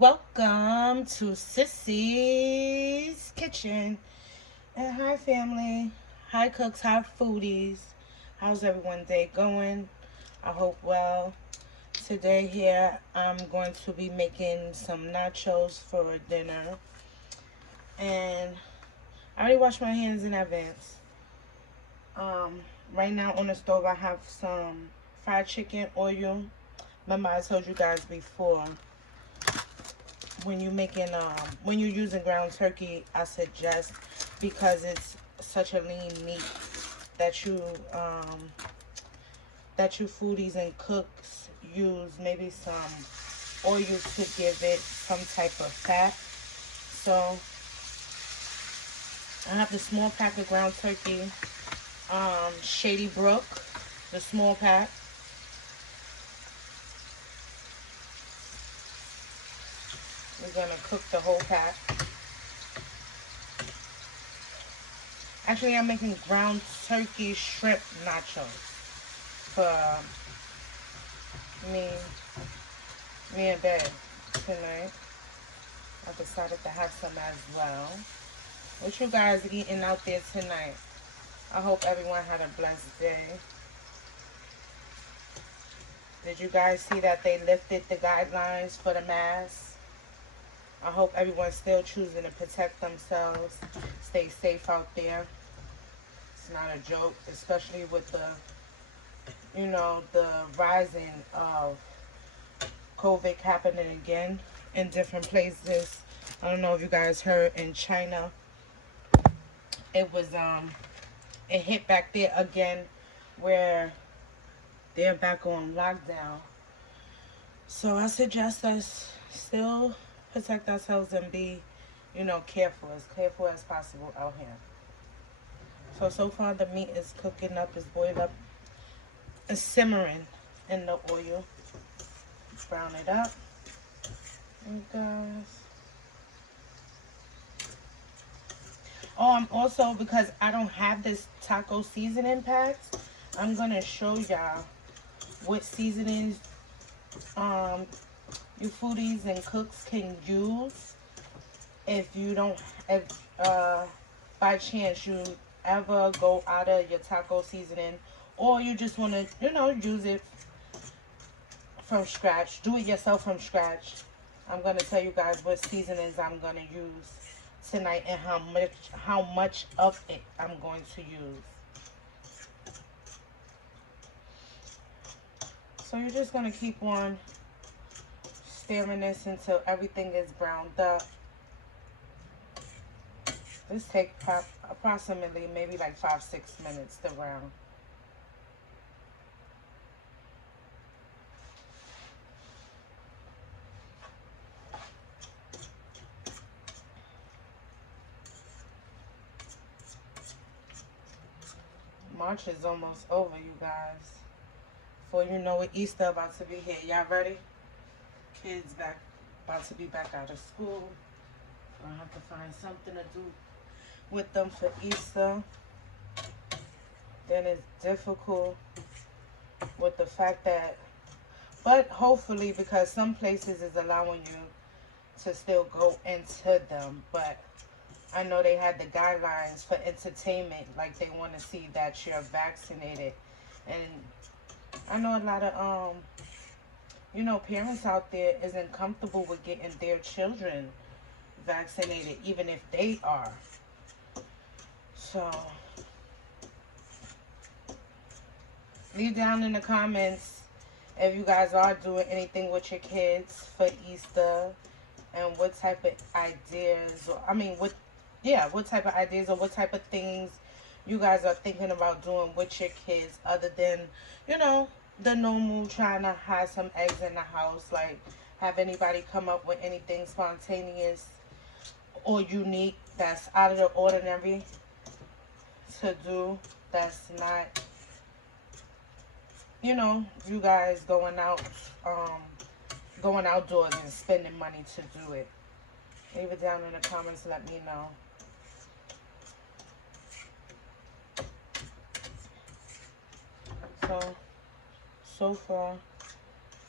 Welcome to Sissy's Kitchen. And hi, family. Hi, cooks. Hi, foodies. How's everyone's day going? I hope well. Today, here, I'm going to be making some nachos for dinner. And I already washed my hands in advance. Right now on the stove, I have some fried chicken oil. Remember, I told you guys before, when you're using ground turkey, I suggest, because it's such a lean meat, that you foodies and cooks use maybe some oil to give it some type of fat. So I have the small pack of ground turkey, Shady Brook, the small pack. We're gonna cook the whole pack. Actually, I'm making ground turkey shrimp nachos for me, me and Babe tonight. I decided to have some as well. What you guys eating out there tonight? I hope everyone had a blessed day. Did you guys see that they lifted the guidelines for the mask? I hope everyone's still choosing to protect themselves. Stay safe out there. It's not a joke, especially with the rising of COVID happening again in different places. I don't know if you guys heard, in China, it was it hit back there again, where they're back on lockdown. So I suggest us still protect ourselves and be, careful as possible out here. So far the meat is cooking up, is boiled up, it's simmering in the oil. Brown it up, you guys. Oh, I'm also, because I don't have this taco seasoning packs, I'm gonna show y'all what seasonings um you foodies and cooks can use if you don't, if by chance you ever go out of your taco seasoning, or you just want to use it from scratch, do it yourself from scratch. I'm gonna tell you guys what seasonings I'm gonna use tonight, and how much of it I'm going to use. So you're just gonna keep on stirring this until everything is browned up. This takes approximately maybe like 5-6 minutes to brown. March is almost over, you guys. Before you know it, Easter about to be here. Y'all ready? Kids about to be back out of school. I have to find something to do with them for Easter. Then it's difficult with the fact that, but hopefully, because some places is allowing you to still go into them, but I know they had the guidelines for entertainment, like they want to see that you're vaccinated. And I know a lot of parents out there isn't comfortable with getting their children vaccinated, even if they are. So leave down in the comments if you guys are doing anything with your kids for Easter, and what type of ideas, or what type of ideas or what type of things you guys are thinking about doing with your kids, other than, the normal trying to hide some eggs in the house. Like, have anybody come up with anything spontaneous or unique that's out of the ordinary to do, that's not, you guys going outdoors and spending money to do it. Leave it down in the comments, let me know. So far,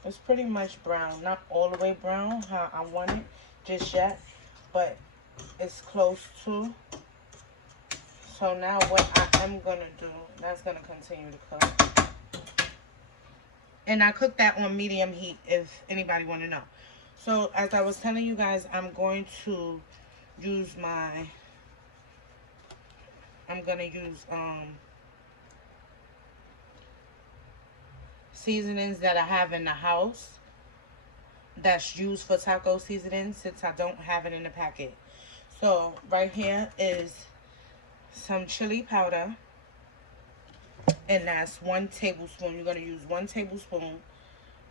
It's pretty much brown. Not all the way brown how I want it just yet, but it's close to. So now what I am going to do, that's going to continue to cook. And I cook that on medium heat if anybody want to know. So as I was telling you guys, I'm going to use seasonings that I have in the house that's used for taco seasoning since I don't have it in the packet. So right here is some chili powder, and that's 1 tablespoon. You're going to use 1 tablespoon.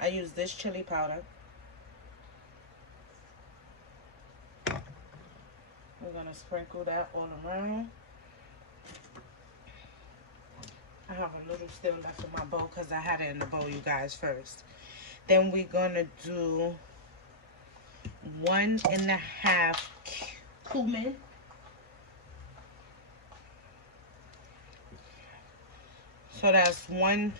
I use this chili powder. We're going to sprinkle that all around. I have a little still left in my bowl because I had it in the bowl, you guys, first. Then we're going to do 1.5 cumin. So that's we're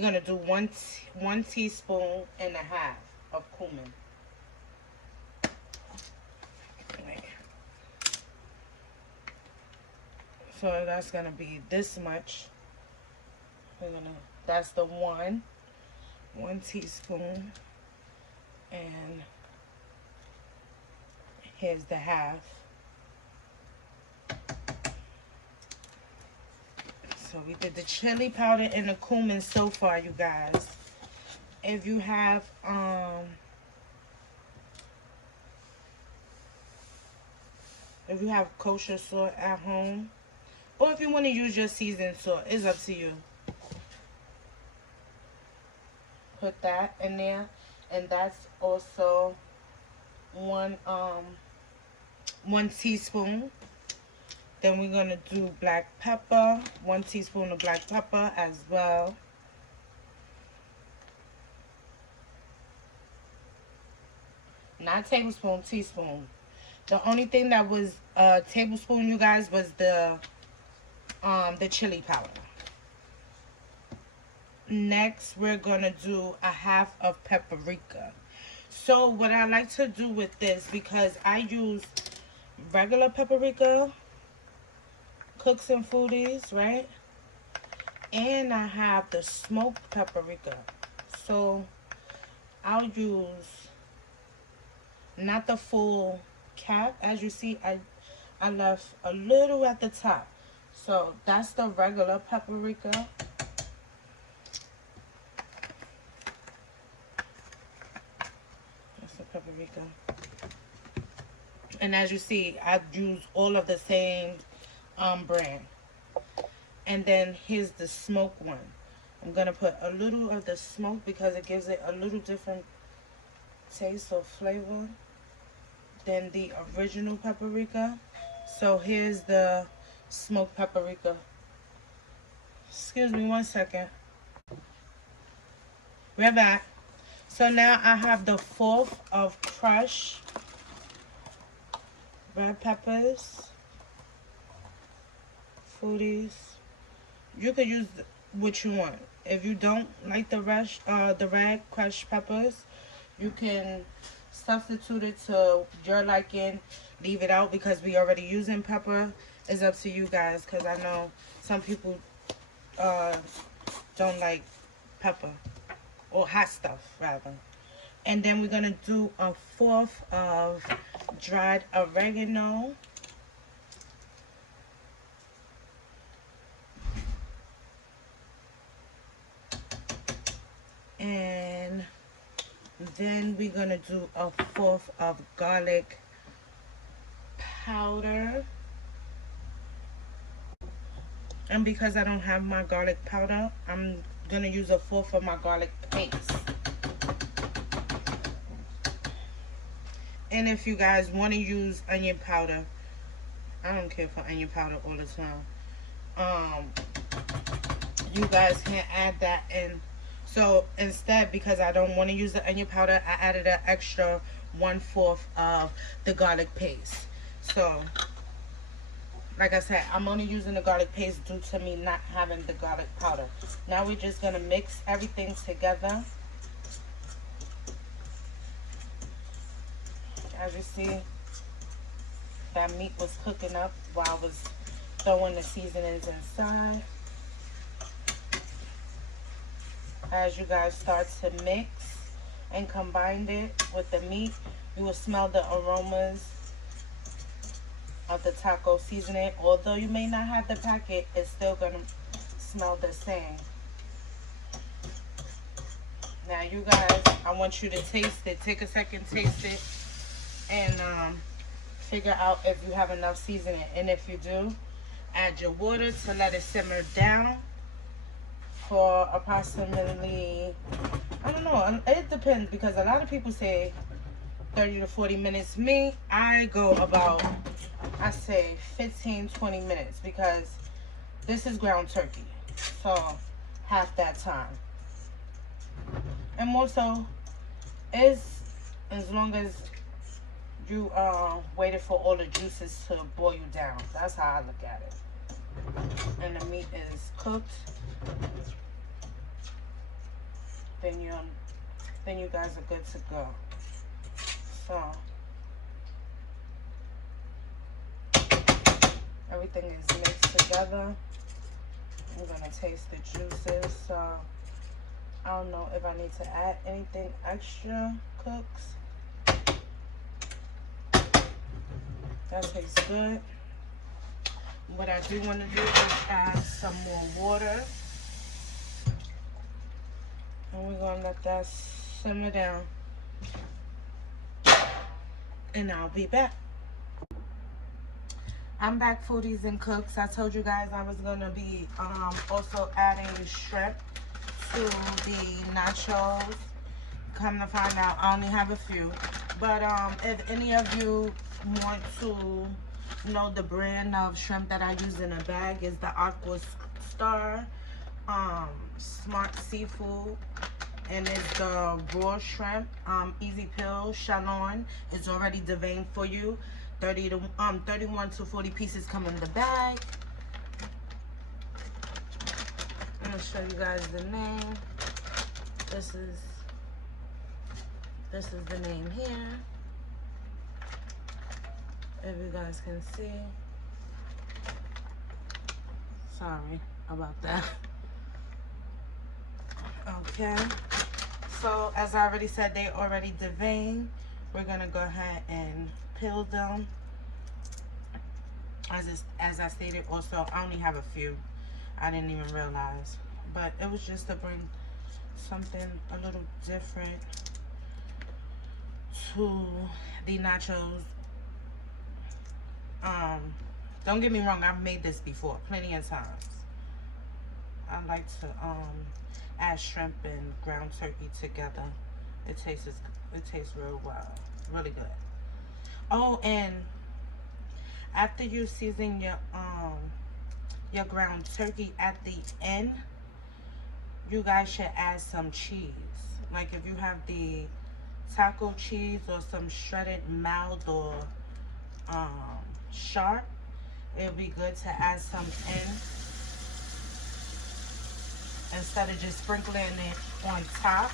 going to do 1 teaspoon and a half of cumin. So that's going to be this much. That's the 1 teaspoon, and here's the half. So we did the chili powder and the cumin so far, you guys. If you have kosher salt at home, or if you want to use your seasoned salt, it's up to you. Put that in there, and that's also 1 teaspoon. Then we're gonna do black pepper, 1 teaspoon of black pepper as well. Not tablespoon, teaspoon. The only thing that was a tablespoon, you guys, was the chili powder. Next, we're gonna do a half of paprika. So what I like to do with this, because I use regular paprika, Cooks and Foodies, right? And I have the smoked paprika. So I'll use not the full cap. As you see, I left a little at the top. So that's the regular paprika. That's the paprika. And as you see, I use all of the same brand. And then here's the smoked one. I'm gonna put a little of the smoke because it gives it a little different taste or flavor than the original paprika. So here's the smoked paprika. Excuse me 1 second. We're back. So now I have the 1/4 of crushed red peppers. Foodies. You could use what you want. If you don't like the red crushed peppers, you can substitute it to your liking. Leave it out because we already using pepper. It's up to you guys, because I know some people don't like pepper, or hot stuff rather. And then we're gonna do a 1/4 of dried oregano. And then we're gonna do a 1/4 of garlic powder. And because I don't have my garlic powder, I'm gonna use a 1/4 of my garlic paste. And if you guys want to use onion powder, I don't care for onion powder all the time. You guys can add that in. So instead, because I don't want to use the onion powder, I added an extra 1/4 of the garlic paste. So Like I said, I'm only using the garlic paste due to me not having the garlic powder. Now we're just going to mix everything together. As you see, that meat was cooking up while I was throwing the seasonings inside. As you guys start to mix and combine it with the meat, you will smell the aromas of the taco seasoning. Although you may not have the packet, it's still gonna smell the same. Now you guys, I want you to taste it. Take a second, taste it, and figure out if you have enough seasoning. And if you do, add your water to let it simmer down for approximately, I don't know, it depends, because a lot of people say 30 to 40 minutes. Me, I go about, I say 15-20 minutes, because this is ground turkey, so half that time. And more so is as long as you waited for all the juices to boil down. That's how I look at it. And the meat is cooked. Then you guys are good to go. So everything is mixed together. I'm gonna taste the juices. So I don't know if I need to add anything extra, cooks. That tastes good. What I do want to do is add some more water. And we're going to let that simmer down. And I'll be back. I'm back, foodies and cooks. I told you guys I was going to be also adding shrimp to the nachos. Come to find out, I only have a few. But if any of you want to know the brand of shrimp that I use in a bag, is the Aqua Star Smart Seafood, and it's the raw shrimp, easy peel, Shalon. It's already deveined for you. 31 to 40 pieces come in the bag. I'm gonna show you guys the name. This is the name here, if you guys can see. Sorry about that. Okay, so as I already said, they already deveined. We're gonna go ahead and peel them. As I stated, also I only have a few. I didn't even realize, but it was just to bring something a little different to the nachos. Don't get me wrong, I've made this before plenty of times. I like to add shrimp and ground turkey together. It tastes real well, really good. Oh, and after you season your ground turkey, at the end you guys should add some cheese. Like if you have the taco cheese or some shredded mild or sharp, it would be good to add some in instead of just sprinkling it on top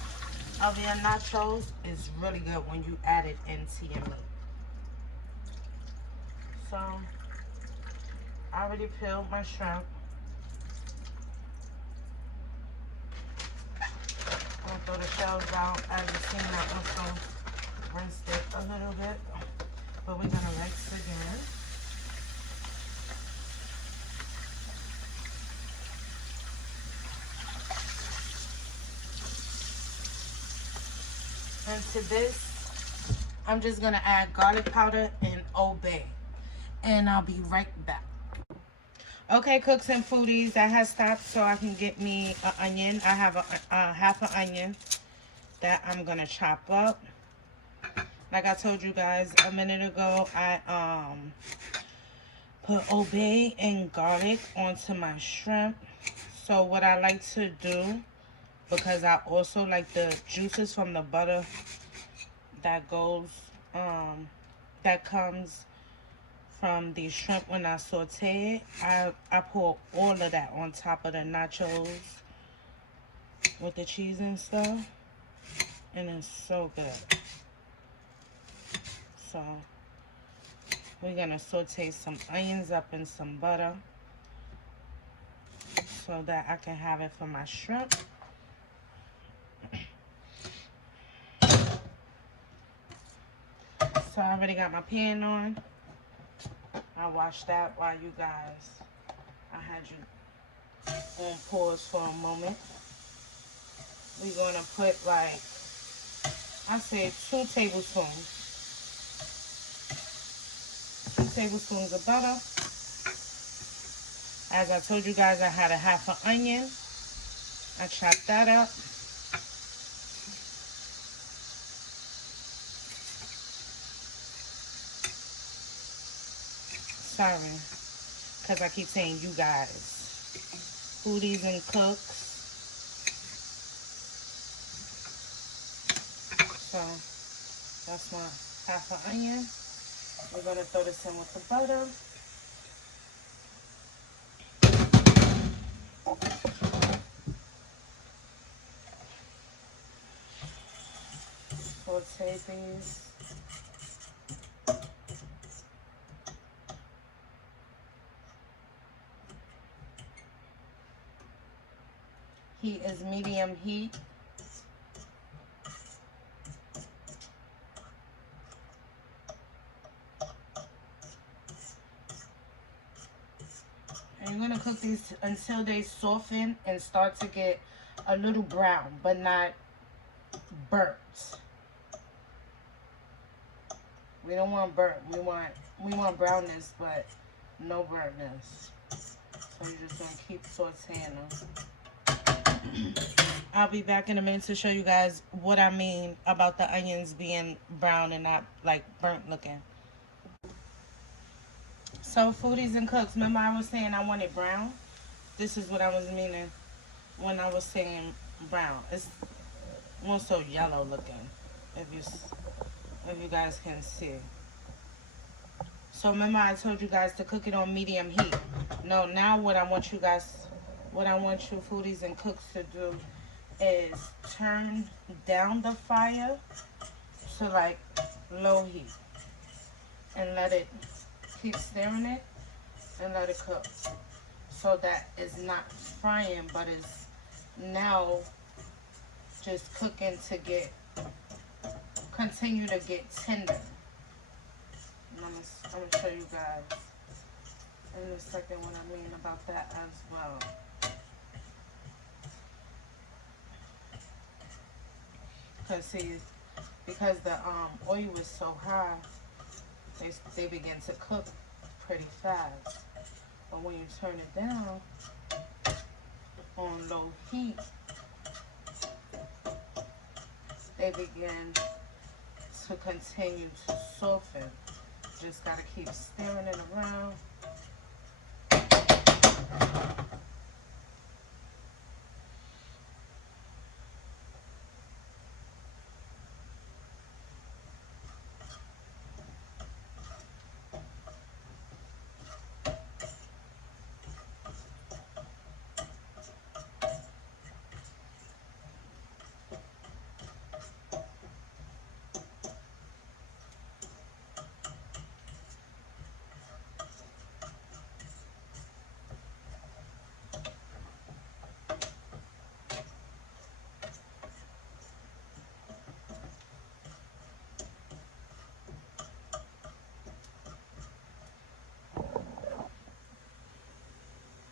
of your nachos. It's really good when you add it into your meat. So I already peeled my shrimp. I'm gonna throw the shells out. As you've seen, I also rinsed it a little bit, but we're gonna rinse again. And to this, I'm just gonna add garlic powder and Old Bay, and I'll be right back. Okay, cooks and foodies, that has stopped so I can get me an onion. I have a half an onion that I'm gonna chop up. Like I told you guys a minute ago, I put Old Bay and garlic onto my shrimp. So what I like to do, because I also like the juices from the butter that goes that comes from the shrimp when I saute it. I pour all of that on top of the nachos with the cheese and stuff. And it's so good. So we're gonna saute some onions up in some butter so that I can have it for my shrimp. So I already got my pan on. I watched that while you guys, I had you on pause for a moment. We're gonna put like, I said 2 tablespoons. 2 tablespoons of butter. As I told you guys, I had a half an onion. I chopped that up. Sorry, because I keep saying you guys. Foodies and cooks. So, that's my half an onion. We're going to throw this in with the butter. Saute these. Heat is medium heat. And you're going to cook these until they soften and start to get a little brown, but not burnt. We don't want burnt. We want brownness, but no burntness. So you're just gonna keep sauteing them. I'll be back in a minute to show you guys what I mean about the onions being brown and not like burnt looking. So foodies and cooks, remember I was saying I wanted brown? This is what I was meaning when I was saying brown. It's more so yellow looking, if you guys can see. So remember I told you guys to cook it on medium heat. No, now what I want you foodies and cooks to do is turn down the fire to like low heat and let it, keep stirring it and let it cook. So that it's not frying, but it's now just cooking to continue to get tender. I'm gonna show you guys in a second what I mean about that as well. Cause see, because the oil is so high, they begin to cook pretty fast. But when you turn it down on low heat, they begin to continue to soften. Just gotta keep stirring it around.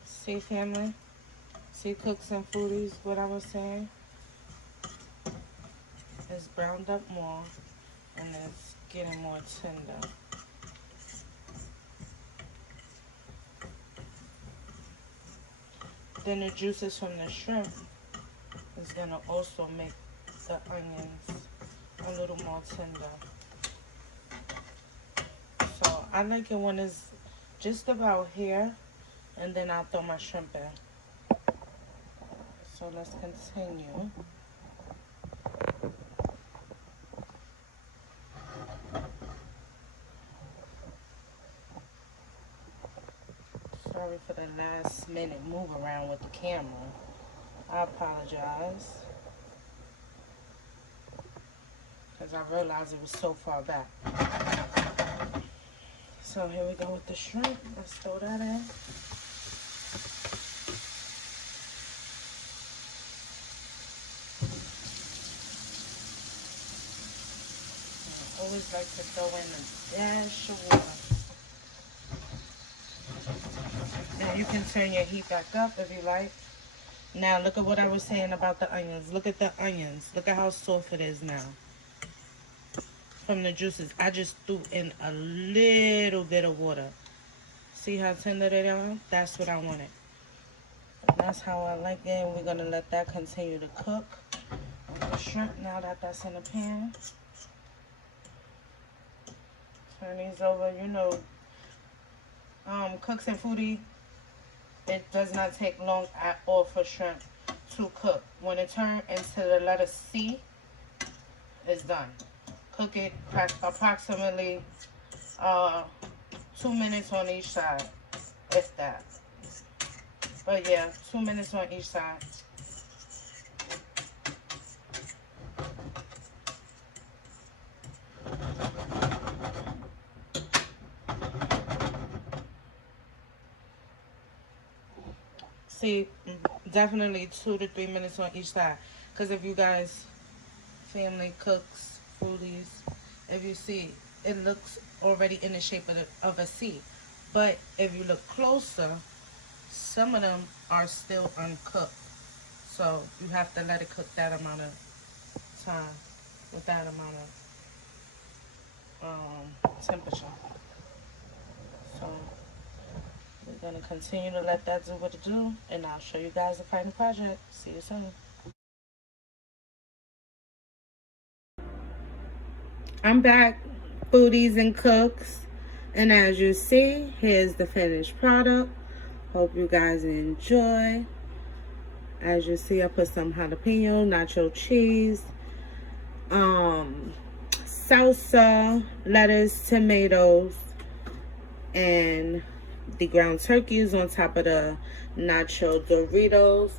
See, family? See, cooks and foodies, what I was saying? It's browned up more and it's getting more tender. Then the juices from the shrimp is going to also make the onions a little more tender. So I like it when it's just about here, and then I'll throw my shrimp in. So let's continue. Sorry for the last minute move around with the camera. I apologize. Because I realized it was so far back. So here we go with the shrimp. Let's throw that in. I always like to throw in a dash of water. Now you can turn your heat back up if you like. Now look at what I was saying about the onions. Look at the onions. Look at how soft it is now. From the juices. I just threw in a little bit of water. See how tender they are? That's what I wanted. And that's how I like it. We're going to let that continue to cook. The shrimp, now that that's in the pan. Turn these over. You know, Cooks and Foodie, it does not take long at all for shrimp to cook. When it turns into the letter C, it's done. Cook it approximately 2 minutes on each side, if that. But yeah, 2 minutes on each side. See, definitely 2 to 3 minutes on each side. Because if you guys, family cooks, foodies, if you see, it looks already in the shape of a C. But if you look closer, some of them are still uncooked. So you have to let it cook that amount of time with that amount of temperature. So we're going to continue to let that do what it do, and I'll show you guys the final project. See you soon. I'm back, foodies and cooks, and as you see, here's the finished product. Hope you guys enjoy. As you see, I put some jalapeno, nacho cheese, salsa, lettuce, tomatoes, and the ground turkey is on top of the nacho Doritos.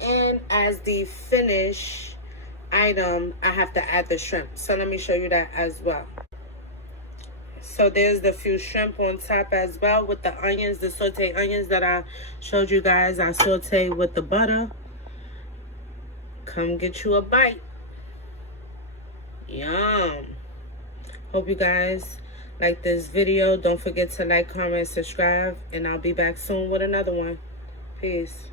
And as the finish item, I have to add the shrimp. So let me show you that as well. So there's the few shrimp on top as well with the onions, the sauteed onions that I showed you guys. I sauteed with the butter. Come get you a bite. Yum. Hope you guys like this video. Don't forget to like, comment, subscribe, and I'll be back soon with another one. Peace.